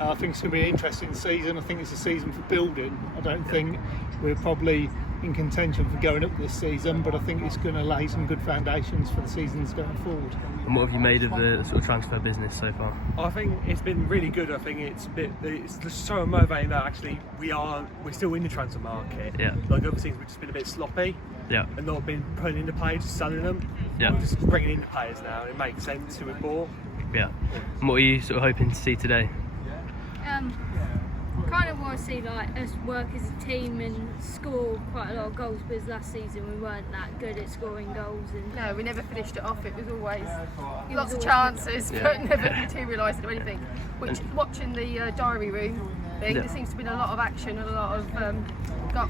I think it's going to be an interesting season. I think it's a season for building. I don't think we're probably in contention for going up this season, but I think it's going to lay some good foundations for the seasons going forward. And what have you made of the sort of transfer business so far? I think it's been really good. I think it's just so motivating that actually we're still in the transfer market. Yeah. Like other things, we've just been a bit sloppy. Yeah. And not been putting in the players, just selling them. Yeah. We're just bringing in the players now. It makes sense who we bought. Yeah. And what are you sort of hoping to see today? Kind of want to see like us work as a team and score quite a lot of goals, because last season we weren't that good at scoring goals. And no, we never finished it off. It was always lots of chances, but never materialised into anything. Which, watching the diary room thing, there seems to be a lot of action and a lot of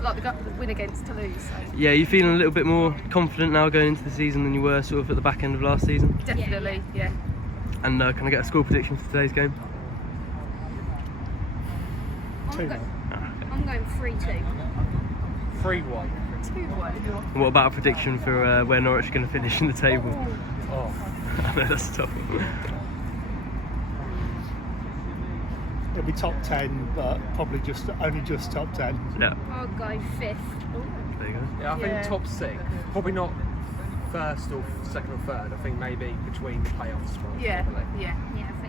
like the win against Toulouse. So. Yeah, you feeling a little bit more confident now going into the season than you were sort of at the back end of last season? Definitely, yeah. And can I get a score prediction for today's game? I'm going 3-2. 3-1. 2-1. And what about a prediction for where Norwich are going to finish in the table? Oh. I know that's tough. It'll be top 10, but probably only just top 10. Yeah. I'll go 5th. There you go. Yeah, I think top 6. Probably not first or second or third. I think maybe between the playoff spots. Yeah, probably. yeah.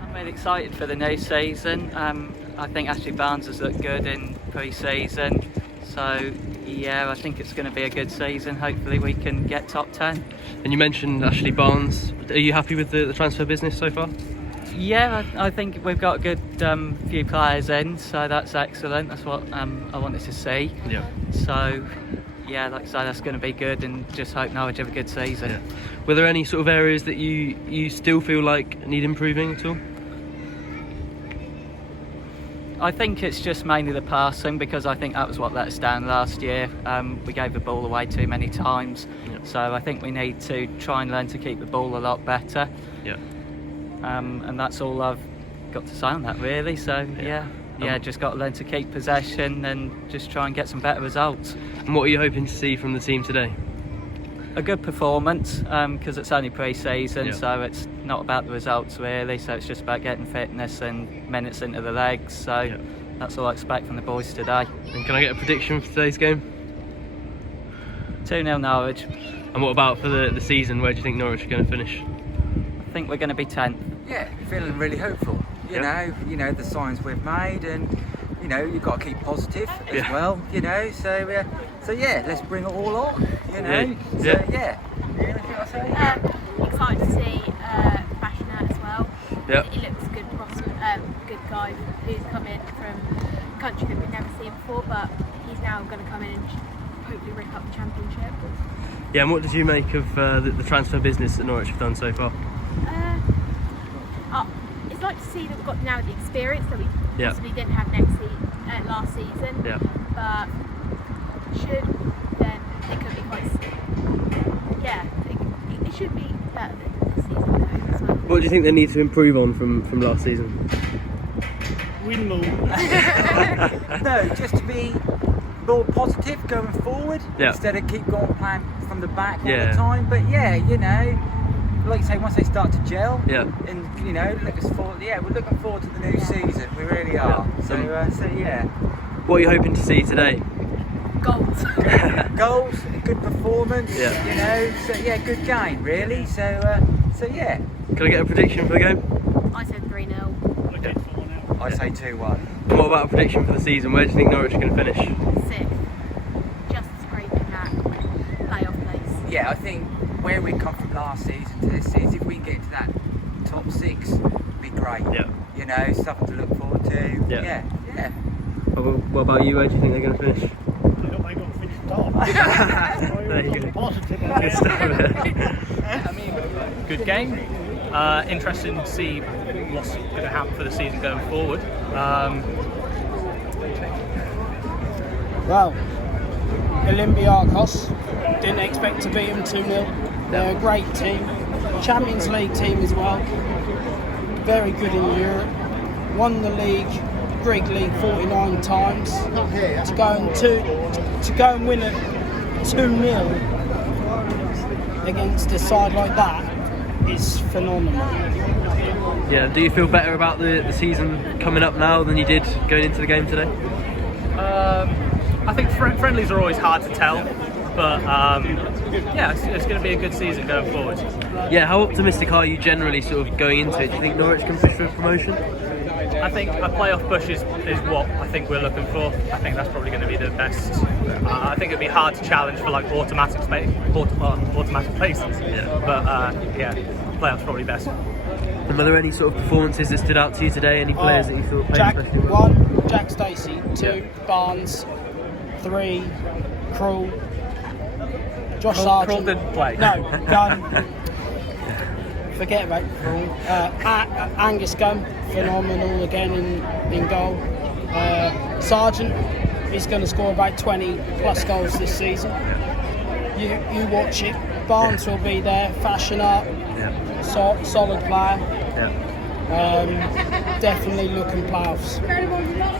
I'm really excited for the new season. I think Ashley Barnes has looked good in pre-season, so yeah, I think it's going to be a good season. Hopefully we can get top 10. And you mentioned Ashley Barnes. Are you happy with the transfer business so far? Yeah, I think we've got a good few players in, so that's excellent. That's what I wanted to see. Yeah. So yeah, like I say, that's going to be good, and just hope Norwich have a good season. Yeah. Were there any sort of areas that you still feel like need improving at all? I think it's just mainly the passing, because I think that was what let us down last year. We gave the ball away too many times, so I think we need to try and learn to keep the ball a lot better. Yeah. And that's all I've got to say on that, really. So yeah, just got to learn to keep possession and just try and get some better results. And what are you hoping to see from the team today? A good performance, because it's only pre-season, so it's not about the results really, so it's just about getting fitness and minutes into the legs, so that's all I expect from the boys today. And can I get a prediction for today's game? 2-0 Norwich. And what about for the season? Where do you think Norwich are going to finish? I think we're going to be 10th. Yeah, feeling really hopeful. You know the signs we've made, and you've got to keep positive as well. So yeah, let's bring it all on. Anything I say? Excited to see Bashna as well. Yeah. He looks a good guy who's come in from a country that we've never seen before, but he's now going to come in and hopefully rip up the championship. Yeah, and what did you make of the transfer business that Norwich have done so far? It's like to see that we've got now the experience that we Yeah. possibly didn't have last season. Yeah. But it could be quite. Yeah, it should be better than this season though as well. What do you think they need to improve on from last season? Win more. No, just to be more positive going forward instead of keep going playing from the back all the time. But like you say, once they start to gel, and we're looking forward to the new season. We really are. So What are you hoping to see today? Goals. Goals, a good performance. Good game really. So yeah. Can I get a prediction for the game? I said 3-0. Okay, 4-0. I say 2-1. And what about a prediction for the season? Where do you think Norwich are going to finish? 6th. Just scraping that playoff place. Yeah, I think where we come from last season to this season, if we can get to that top 6, it'd be great. Yeah. Something to look forward to. Yeah. What about you? Where do you think they're going to finish? They're going to finish top. There you go. Positive. Good stuff. Good game. Interesting to see what's going to happen for the season going forward. Well, Olympiacos, didn't expect to beat them 2-0. They're a great team. Champions League team as well. Very good in Europe. Won the Greek League 49 times. To go and win it 2-0 against a side like that is phenomenal. Yeah. Do you feel better about the season coming up now than you did going into the game today? I think friendlies are always hard to tell, but yeah, it's going to be a good season going forward. Yeah, how optimistic are you generally sort of going into it? Do you think Norwich can push for promotion? I think a playoff push is what I think we're looking for. I think that's probably going to be the best. I think it'd be hard to challenge for like automatic places. Yeah. But yeah, playoffs probably best. And were there any sort of performances that stood out to you today? Any players that you thought played especially well? 1, Jack Stacey. 2, Barnes. 3, Krul. Josh Sargent. Krul didn't play. No, Gunn. Forget about Krul. Angus Gunn, phenomenal again in goal. Sargent is going to score about 20 plus goals this season. You watch it. Barnes will be there, fashion up, solid player. Definitely looking playoffs.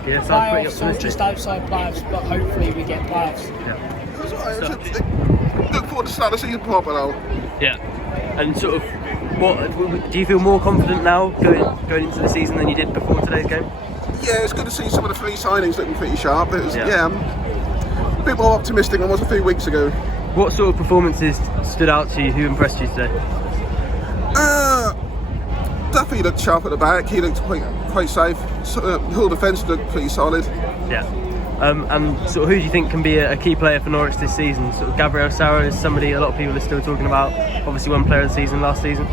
Yes, Playoffs or just outside playoffs, but hopefully we get playoffs. Look forward to start the season proper now. Yeah. And sort of, what do you feel more confident now going into the season than you did before today's game? Yeah, it's good to see some of the free signings looking pretty sharp. I'm a bit more optimistic than I was a few weeks ago. What sort of performances stood out to you? Who impressed you today? Duffy looked sharp at the back. He looked quite safe. The whole defence looked pretty solid. Yeah. And sort of who do you think can be a key player for Norwich this season? Sort of Gabriel Sara is somebody a lot of people are still talking about. Obviously, one player of the season last season.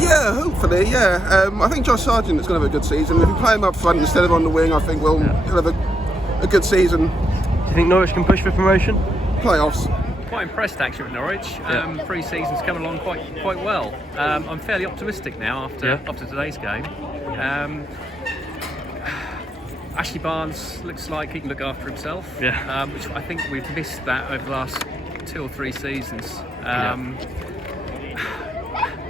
Yeah, hopefully. Yeah, I think Josh Sargent is going to have a good season. If we play him up front instead of on the wing, I think he'll have a good season. Do you think Norwich can push for promotion? Playoffs. Quite impressed actually with Norwich. Pre-season's coming along quite well. I'm fairly optimistic now after today's game. Ashley Barnes looks like he can look after himself, which I think we've missed that over the last 2 or 3 seasons.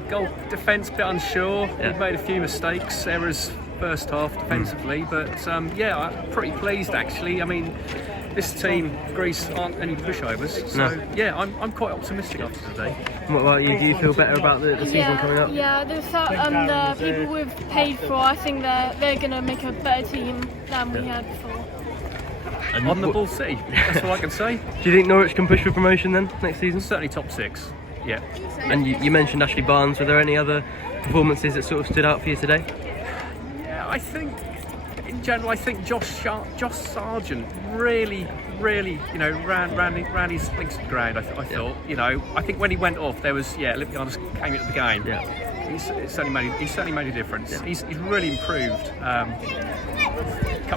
Goal defence, a bit unsure. We've made a few mistakes, errors first half defensively, but I'm pretty pleased actually. I mean, this team, Greece, aren't any pushovers, so I'm quite optimistic after today. What about you? Do you feel better about the season coming up? Yeah, the people we've paid for, I think they're going to make a better team than we had before. And on the ball City, that's all I can say. Do you think Norwich can push for promotion then next season? Certainly top 6. Yeah. And you mentioned Ashley Barnes. Were there any other performances that sort of stood out for you today? Yeah, I think in general, I think Josh Sargent really, ran his links to the ground. I thought, I think when he went off, there was Olympiacos came into the game. Yeah. He's certainly made a difference. Yeah. He's really improved.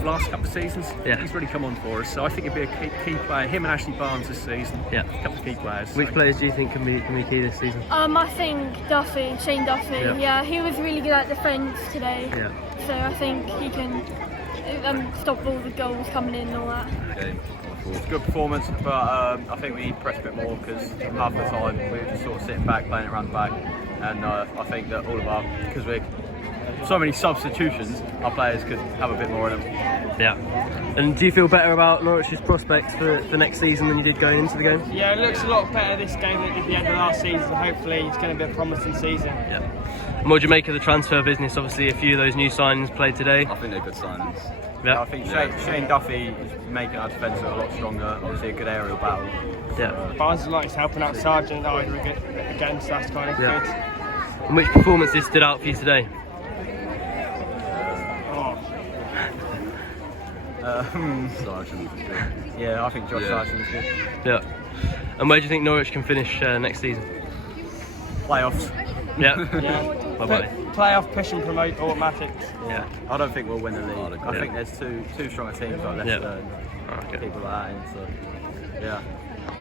Last couple of seasons, he's really come on for us. So I think he'd be a key player. Him and Ashley Barnes this season. Yeah, a couple of key players. Which players do you think can be key this season? I think Shane Duffy. Yeah, he was really good at defence today. Yeah. So I think he can stop all the goals coming in and all that. Okay. It's a good performance, but I think we need to press a bit more because half the time we're just sort of sitting back, playing it around the back, and I think that because we're so many substitutions, our players could have a bit more in them. Yeah. And do you feel better about Norwich's prospects for next season than you did going into the game? Yeah, it looks a lot better this game than it did at the end of last season. Hopefully it's going to be a promising season. Yeah. And what do you make of the transfer business? Obviously a few of those new signings played today. I think they're good signings. Yeah. I think Shane Duffy is making our defence a lot stronger, obviously a good aerial battle. Yeah. Barnes is helping out Sargent again, so that's kind of good. And which performances stood out for you today? Sargent was good. Yeah, I think Josh Sargent was good. Yeah. And where do you think Norwich can finish next season? Playoffs. Yeah. Bye-bye. Playoff, push and promote, automatic. Yeah. I don't think we'll win the league. I think there's two stronger teams like Leicester and people like that. So, yeah.